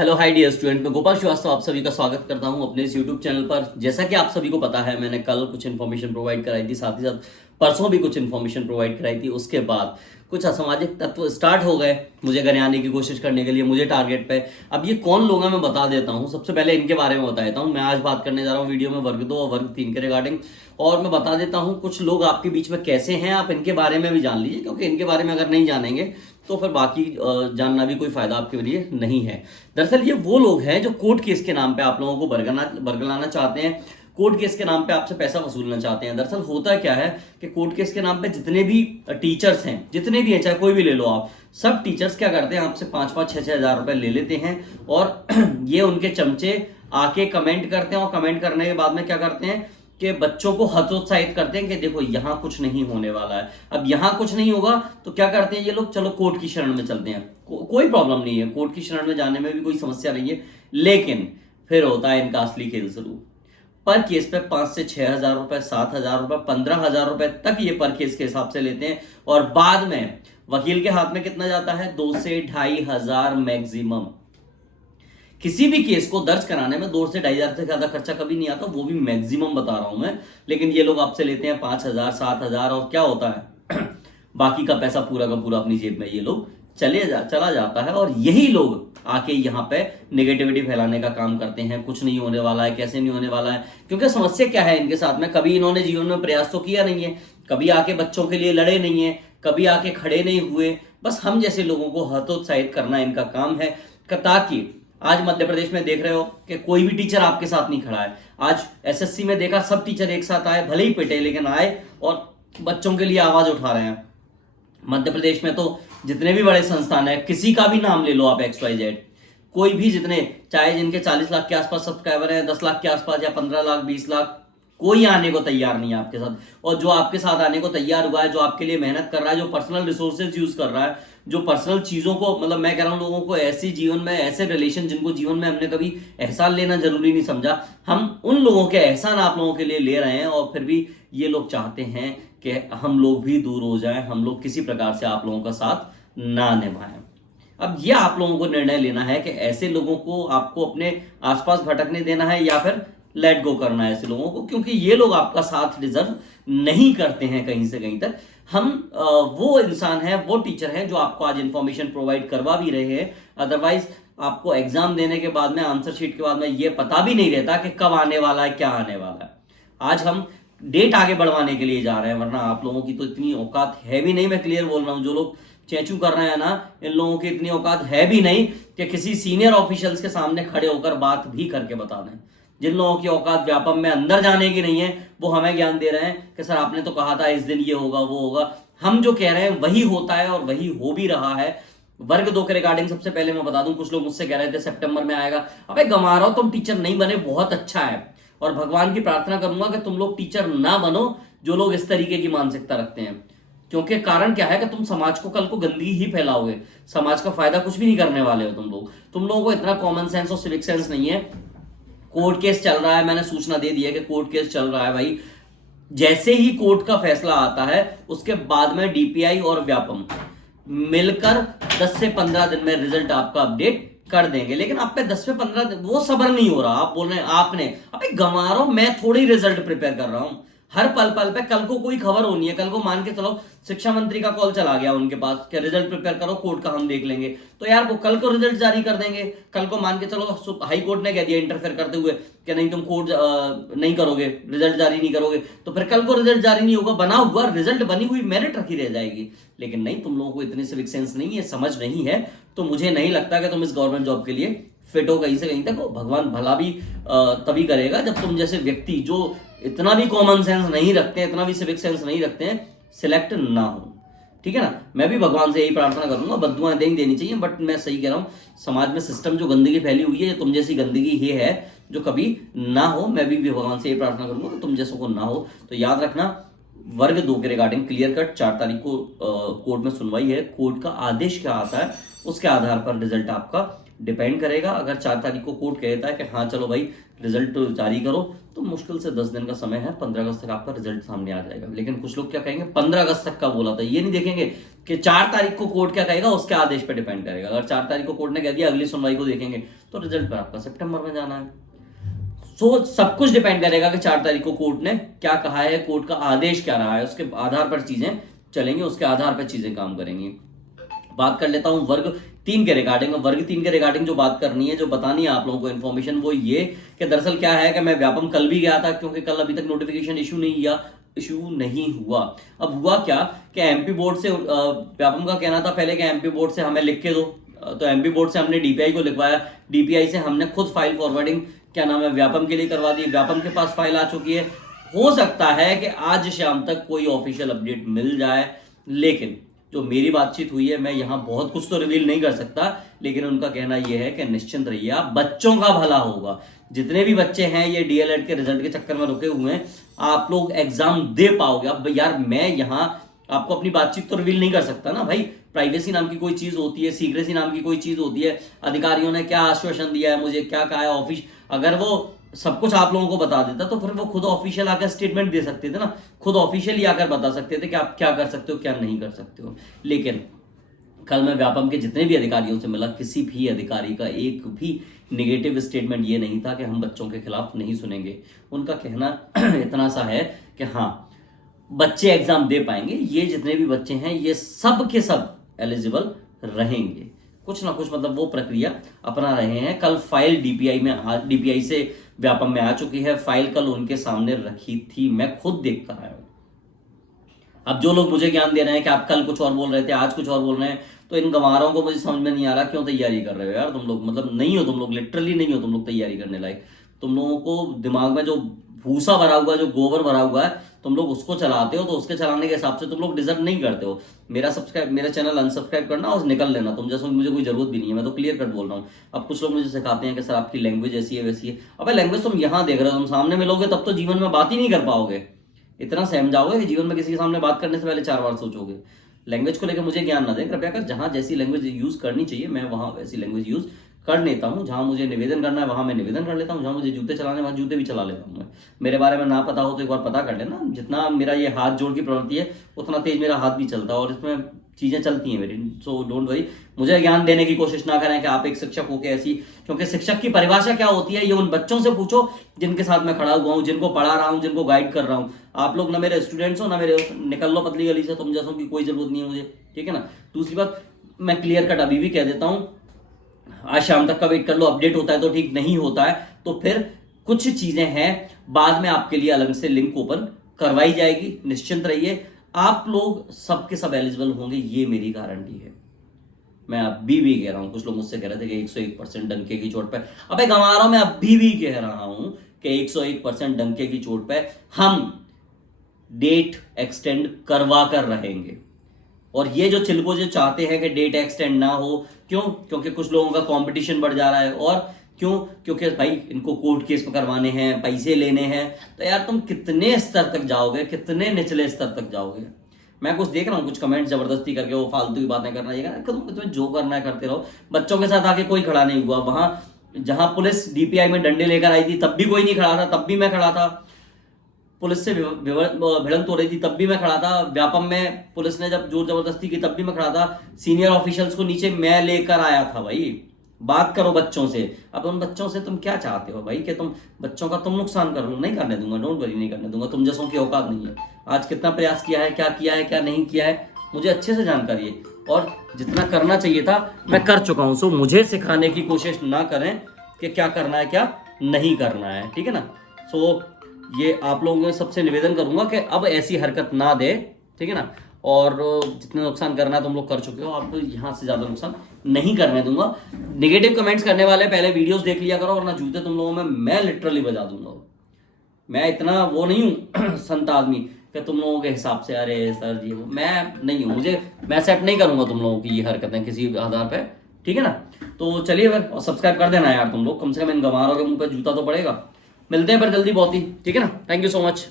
Hello hi dear student, मैं गोपाल श्रीवास्तव आप सभी का स्वागत करता हूं अपने इस यूट्यूब चैनल पर। जैसा कि आप सभी को पता है, मैंने कल कुछ इन्फॉर्मेशन प्रोवाइड कराई थी, साथ ही साथ परसों भी कुछ इन्फॉर्मेशन प्रोवाइड कराई थी। उसके बाद कुछ असामाजिक तत्व स्टार्ट हो गए मुझे गिराने की कोशिश करने के लिए, मुझे टारगेट पे। अब ये कौन लोग हैं मैं बता देता हूँ। सबसे पहले इनके बारे में बता देता हूँ। मैं आज बात करने जा रहा हूँ वीडियो में वर्ग 2 और वर्ग 3 के रिगार्डिंग, और मैं बता देता हूँ कुछ लोग आपके बीच में कैसे हैं। आप इनके बारे में भी जान लीजिए, क्योंकि इनके बारे में अगर नहीं जानेंगे तो फिर बाकी जानना भी कोई फायदा आपके लिए नहीं है। दरअसल ये वो लोग हैं जो कोर्ट केस के नाम पे आप लोगों को बरगलाना चाहते हैं, कोर्ट केस के नाम पे आपसे पैसा वसूलना चाहते हैं। दरअसल होता क्या है कि कोर्ट केस के नाम पे जितने भी टीचर्स हैं, जितने भी हैं, चाहे कोई भी ले लो आप, सब टीचर्स क्या करते हैं, आपसे 5-5, 6-6 हज़ार रुपए ले लेते हैं। और ये उनके चमचे आके कमेंट करते हैं, और कमेंट करने के बाद में क्या करते हैं कि बच्चों को हतोत्साहित करते हैं कि देखो यहाँ कुछ नहीं होने वाला है। अब यहाँ कुछ नहीं होगा तो क्या करते हैं ये लोग, चलो कोर्ट की शरण में चलते हैं। कोई प्रॉब्लम नहीं है, कोर्ट की शरण में जाने में भी कोई समस्या नहीं है। लेकिन फिर होता है इनका असली खेल शुरू। पर केस पे 5 से 6 हज़ार रुपए, 7 हज़ार रुपए, 15 हज़ार रुपए तक ये पर केस के हिसाब से लेते हैं। और बाद में वकील के हाथ में कितना जाता है, 2 से 2.5 हज़ार मैक्सिमम। किसी भी केस को दर्ज कराने में 2 से 2.5 हज़ार से ज्यादा खर्चा कभी नहीं आता, वो भी मैक्सिमम बता रहा हूं मैं। लेकिन ये लोग आपसे लेते हैं 5 हज़ार, 7 हज़ार, और क्या होता है बाकी का पैसा पूरा का पूरा अपनी जेब में ये लोग चला जाता है। और यही लोग आके यहाँ पे नेगेटिविटी फैलाने का काम करते हैं। कुछ नहीं होने वाला है, कैसे नहीं होने वाला है, क्योंकि समस्या क्या है इनके साथ में, कभी इन्होंने जीवन में प्रयास तो किया नहीं है, कभी आके बच्चों के लिए लड़े नहीं है, कभी आके खड़े नहीं हुए। बस हम जैसे लोगों को हतोत्साहित करना इनका काम है, ताकि आज मध्य प्रदेश में देख रहे हो कि कोई भी टीचर आपके साथ नहीं खड़ा है। आज एसएससी में देखा, सब टीचर एक साथ आए, भले ही पिटे लेकिन आए और बच्चों के लिए आवाज उठा रहे हैं। मध्य प्रदेश में तो जितने भी बड़े संस्थान है, किसी का भी नाम ले लो आप, XYZ, कोई भी, जितने चाहे जिनके 40 लाख के आसपास सब्सक्राइबर हैं, 10 लाख के आसपास, या 15 लाख, 20 लाख, कोई आने को तैयार नहीं है आपके साथ। और जो आपके साथ आने को तैयार हुआ है, जो आपके लिए मेहनत कर रहा है, जो पर्सनल रिसोर्सेज यूज कर रहा है, जो पर्सनल चीजों को, मतलब मैं कह रहा हूं लोगों को ऐसी जीवन में, ऐसे रिलेशन जिनको जीवन में हमने कभी एहसान लेना जरूरी नहीं समझा, हम उन लोगों के एहसान आप लोगों के लिए ले रहे हैं। और फिर भी ये लोग चाहते हैं कि हम लोग भी दूर हो जाएं, हम लोग किसी प्रकार से आप लोगों का साथ ना निभाएं। अब ये आप लोगों को निर्णय लेना है कि ऐसे लोगों को आपको अपने आसपास भटकने देना है या फिर लेट गो करना है ऐसे लोगों को, क्योंकि ये लोग आपका साथ डिजर्व नहीं करते हैं कहीं से कहीं तक। हम वो इंसान हैं, वो टीचर हैं जो आपको आज इंफॉर्मेशन प्रोवाइड करवा भी रहे हैं। अदरवाइज आपको एग्जाम देने के बाद में, आंसर शीट के बाद में, ये पता भी नहीं रहता कि कब आने वाला है, क्या आने वाला है। आज हम डेट आगे बढ़वाने के लिए जा रहे हैं, वरना आप लोगों की तो इतनी औकात है भी नहीं। मैं क्लियर बोल रहा हूं, जो लोग चेंचू कर रहे हैं ना, इन लोगों की इतनी औकात है भी नहीं कि किसी सीनियर ऑफिशियल्स के सामने खड़े होकर बात भी करके बता दें। जिन लोगों की औकात व्यापम में अंदर जाने की नहीं है, वो हमें ज्ञान दे रहे हैं कि सर आपने तो कहा था इस दिन ये होगा, वो होगा। हम जो कह रहे हैं वही होता है और वही हो भी रहा है। वर्ग 2 के रिगार्डिंग सबसे पहले मैं बता दूं, कुछ लोग मुझसे कह रहे थे सितंबर में आएगा। अबे गंवा रहा हो, तुम टीचर नहीं बने, बहुत अच्छा है, और भगवान की प्रार्थना करूंगा कि तुम लोग टीचर ना बनो जो लोग इस तरीके की मानसिकता रखते हैं। क्योंकि कारण क्या है कि तुम समाज को कल को गंदगी ही फैलाओगे, समाज का फायदा कुछ भी नहीं करने वाले हो तुम लोग। तुम लोगों को इतना कॉमन सेंस और सिविक सेंस नहीं है। कोर्ट केस चल रहा है, मैंने सूचना दे दी है कि कोर्ट केस चल रहा है भाई। जैसे ही कोर्ट का फैसला आता है, उसके बाद में डीपीआई और व्यापम मिलकर 10 से 15 दिन में रिजल्ट आपका अपडेट कर देंगे। लेकिन आप पे 10 से 15 दिन वो सब्र नहीं हो रहा। आप बोल रहे हैं आपने, अबे गंवा रहा हूं मैं, थोड़ी रिजल्ट प्रिपेयर कर रहा हूं। हर पल पल पे कल को कोई खबर होनी है, कल को मान के चलो शिक्षा मंत्री का कॉल चला गया उनके पास कि रिजल्ट प्रिपेयर करो, कोर्ट का हम देख लेंगे, तो यार वो कल को रिजल्ट जारी कर देंगे। कल को मान के चलो हाई कोर्ट ने कह दिया इंटरफेयर करते हुए कि नहीं तुम कोर्ट नहीं करोगे, रिजल्ट जारी नहीं करोगे, तो फिर कल को रिजल्ट जारी नहीं होगा, बना हुआ रिजल्ट, बनी हुई मेरिट रखी रह जाएगी। लेकिन नहीं, तुम लोगों को इतनी सिविक सेंस नहीं है, समझ नहीं है, तो मुझे नहीं लगता कि तुम इस गवर्नमेंट जॉब के लिए फिट हो कहीं से कहीं तक। भगवान भला भी तभी करेगा जब तुम जैसे व्यक्ति जो इतना भी कॉमन सेंस नहीं रखते हैं, इतना भी सिविक सेंस नहीं रखते हैं, सिलेक्ट ना हो। ठीक है ना। मैं भी भगवान से यही प्रार्थना करूंगा, बद्दुआएं नहीं देनी चाहिए, बट मैं सही कह रहा हूं, समाज में सिस्टम जो गंदगी फैली हुई है, तुम जैसी गंदगी ये है जो कभी ना हो। मैं भी भगवान से यही प्रार्थना करूंगा कि तुम जैसों को ना हो। तो याद रखना, वर्ग 2 के रिगार्डिंग क्लियर कट 4 तारीख को कोर्ट में सुनवाई है। कोर्ट का आदेश क्या आता है उसके आधार पर रिजल्ट आपका डिपेंड करेगा। अगर 4 तारीख को कोर्ट कहता है कि हाँ चलो भाई रिजल्ट जारी करो, तो मुश्किल से 10 दिन का समय है, 15 अगस्त तक आपका रिजल्ट सामने आ जाएगा। लेकिन कुछ लोग क्या कहेंगे, 15 अगस्त तक का बोला था, ये नहीं देखेंगे कि 4 तारीख को कोर्ट क्या कहेगा, उसके आदेश पर डिपेंड करेगा। अगर 4 तारीख को कोर्ट ने कह दिया अगली सुनवाई को देखेंगे, तो रिजल्ट पर आपका सितंबर में जाना है। सो सब कुछ डिपेंड करेगा कि 4 तारीख को कोर्ट ने क्या कहा है, कोर्ट का आदेश क्या रहा है, उसके आधार पर चीजें चलेंगी, उसके आधार पर चीजें काम करेंगी। बात कर लेता हूं वर्ग 3 के रिगार्डिंग। वर्ग 3 के रिगार्डिंग जो बात करनी है, जो बतानी है आप लोगों को इन्फॉर्मेशन, वो ये कि दरअसल क्या है कि मैं व्यापम कल भी गया था, क्योंकि कल अभी तक नोटिफिकेशन इशू नहीं हुआ। अब हुआ क्या कि एमपी बोर्ड से व्यापम का कहना था पहले कि एमपी बोर्ड से हमें लिख के दो, तो एमपी बोर्ड से हमने डीपीआई को लिखवाया, डीपीआई से हमने खुद फाइल फॉरवर्डिंग क्या नाम है व्यापम के लिए करवा दी, व्यापम के पास फाइल आ चुकी है। हो सकता है कि आज शाम तक कोई ऑफिशियल अपडेट मिल जाए, लेकिन जो मेरी बातचीत हुई है, मैं यहां बहुत कुछ तो रिवील नहीं कर सकता, लेकिन उनका कहना यह है कि निश्चिंत रहिए आप, बच्चों का भला होगा। जितने भी बच्चे हैं ये डीएलएड के रिजल्ट के चक्कर में रुके हुए हैं, आप लोग एग्जाम दे पाओगे। अब यार मैं यहां आपको अपनी बातचीत तो रिवील नहीं कर सकता ना भाई, प्राइवेसी नाम की कोई चीज होती है, सीक्रेसी नाम की कोई चीज होती है। अधिकारियों ने क्या आश्वासन दिया है, मुझे क्या कहा है ऑफिस, अगर वो सब कुछ आप लोगों को बता देता तो फिर वो खुद ऑफिशियल आकर स्टेटमेंट दे सकते थे ना, खुद ऑफिशियली आकर बता सकते थे कि आप क्या कर सकते हो क्या नहीं कर सकते हो। लेकिन कल मैं व्यापम के जितने भी अधिकारियों से मिला, किसी भी अधिकारी का एक भी निगेटिव स्टेटमेंट ये नहीं था कि हम बच्चों के खिलाफ नहीं सुनेंगे। उनका कहना इतना सा है कि हाँ बच्चे एग्जाम दे पाएंगे, ये जितने भी बच्चे हैं ये सब के सब एलिजिबल रहेंगे, कुछ ना कुछ मतलब वो प्रक्रिया अपना रहे हैं। कल फाइल डीपीआई से व्यापम में आ चुकी है, फाइल कल उनके सामने रखी थी, मैं खुद देख कर आया हूं। अब जो लोग मुझे ज्ञान दे रहे हैं कि आप कल कुछ और बोल रहे थे आज कुछ और बोल रहे हैं, तो इन गंवारों को मुझे समझ में नहीं आ रहा क्यों तैयारी कर रहे हो यार तुम लोग, मतलब नहीं हो तुम लोग, लिटरली नहीं हो तुम लोग तैयारी करने लायक। तुम लोगों को दिमाग में जो भूसा भरा हुआ है, जो गोबर भरा हुआ है, तुम लोग उसको चलाते हो, तो उसके चलाने के हिसाब से तुम लोग डिजर्व नहीं करते हो। मेरा चैनल अनसब्सक्राइब करना और निकल लेना, तुम जैसे मुझे कोई जरूरत भी नहीं है, मैं तो क्लियर कट बोल रहा हूँ। अब कुछ लोग मुझे सिखाते हैं कि सर आपकी लैंग्वेज ऐसी है वैसी है। अबे लैंग्वेज तुम यहाँ देख रहे हो, तुम सामने मिलोगे तब तो जीवन में बात ही नहीं कर पाओगे, इतना सहम जाओगे कि जीवन में किसी के सामने बात करने से पहले 4 बार सोचोगे। लैंग्वेज को लेकर मुझे ज्ञान ना दें कृपया कर, जहां जैसी लैंग्वेज यूज करनी चाहिए मैं वहां वैसी लैंग्वेज यूज कर लेता हूं, जहां मुझे निवेदन करना है वहां मैं निवेदन कर लेता हूं, जहां मुझे जूते चलाने वहां जूते भी चला लेता हूं। मैं मेरे बारे में ना पता हो तो एक बार पता कर लेना, जितना मेरा ये हाथ जोड़ की प्रवृत्ति है उतना तेज मेरा हाथ भी चलता है और इसमें चीजें चलती हैं मेरी। सो डोंट वरी, मुझे ज्ञान देने की कोशिश ना करें कि आप एक शिक्षक होकर ऐसी, क्योंकि शिक्षक की परिभाषा क्या होती है ये उन बच्चों से पूछो जिनके साथ मैं खड़ा हुआ हूँ, जिनको पढ़ा रहा हूँ, जिनको गाइड कर रहा हूँ। आप लोग ना मेरे स्टूडेंट्स हो ना मेरे, निकल लो पतली गली से, तुम जैसों की कोई जरूरत नहीं है मुझे, ठीक है ना। दूसरी बात मैं क्लियर कट अभी भी कह देता हूँ, आज शाम तक का वेट कर लो, अपडेट होता है तो ठीक, नहीं होता है तो फिर कुछ चीजें हैं बाद में आपके लिए अलग से लिंक ओपन करवाई जाएगी, निश्चिंत रहिए। आप लोग सबके सब एलिजिबल होंगे, ये मेरी गारंटी है। मैं अभी भी कह रहा हूं, कुछ लोग मुझसे कह रहे थे कि 101% डंके की चोट पे, अबे गंवारों में अभी भी कह रहा हूं कि 101% डंके की चोट पे हम डेट एक्सटेंड करवा कर रहेंगे। और ये जो चिलको जो चाहते हैं कि डेट एक्सटेंड ना हो, क्यों? क्योंकि कुछ लोगों का कंपटीशन बढ़ जा रहा है, और क्यों? क्योंकि भाई इनको कोर्ट केस करवाने हैं, पैसे लेने हैं, तो यार तुम कितने स्तर तक जाओगे, कितने निचले स्तर तक जाओगे। मैं कुछ देख रहा हूँ, कुछ कमेंट जबरदस्ती करके वो फालतू की बातें करना, ये तुम्हें जो करना है करते रहो। बच्चों के साथ आके कोई खड़ा नहीं हुआ, वहां जहां पुलिस डीपीआई में डंडे लेकर आई थी तब भी कोई नहीं खड़ा था, तब भी मैं खड़ा था। पुलिस से भिड़ंत हो रही थी तब भी मैं खड़ा था। व्यापम में पुलिस ने जब जोर जबरदस्ती की तब भी मैं खड़ा था। सीनियर ऑफिशियल्स को नीचे मैं लेकर आया था। भाई बात करो बच्चों से। अब उन बच्चों से तुम क्या चाहते हो भाई, कि तुम बच्चों का तुम नुकसान कर लो? नहीं करने दूंगा, डोंट वरी, नहीं करने दूंगा। तुम जैसों की औकात नहीं है। आज कितना प्रयास किया है, क्या नहीं किया है, मुझे अच्छे से जानकारी है, और जितना करना चाहिए था मैं कर चुका हूं। सो मुझे सिखाने की कोशिश ना करें कि क्या करना है क्या नहीं करना है, ठीक है ना। सो ये आप लोगों में सबसे निवेदन करूंगा कि अब ऐसी हरकत ना दे, ठीक है ना। और जितना नुकसान करना है तुम लोग कर चुके हो, आप यहाँ से ज्यादा नुकसान नहीं करने दूंगा। नेगेटिव कमेंट्स करने वाले पहले वीडियोस देख लिया करो, और ना जूते तुम लोगों में मैं लिटरली बजा दूंगा। मैं इतना वो नहीं हूँ संत आदमी कि तुम लोगों के हिसाब से अरे सर जी वो, मैं नहीं हूँ। मैं एक्सेप्ट नहीं करूंगा तुम लोगों की ये हरकतें किसी आधार पे, ठीक है ना। तो चलिए फिर, और सब्सक्राइब कर देना यार तुम लोग, कम से कम इन गंवारों के मुंह पे जूता तो पड़ेगा। मिलते हैं फिर जल्दी बहुत ही, ठीक है ना। Thank you so much.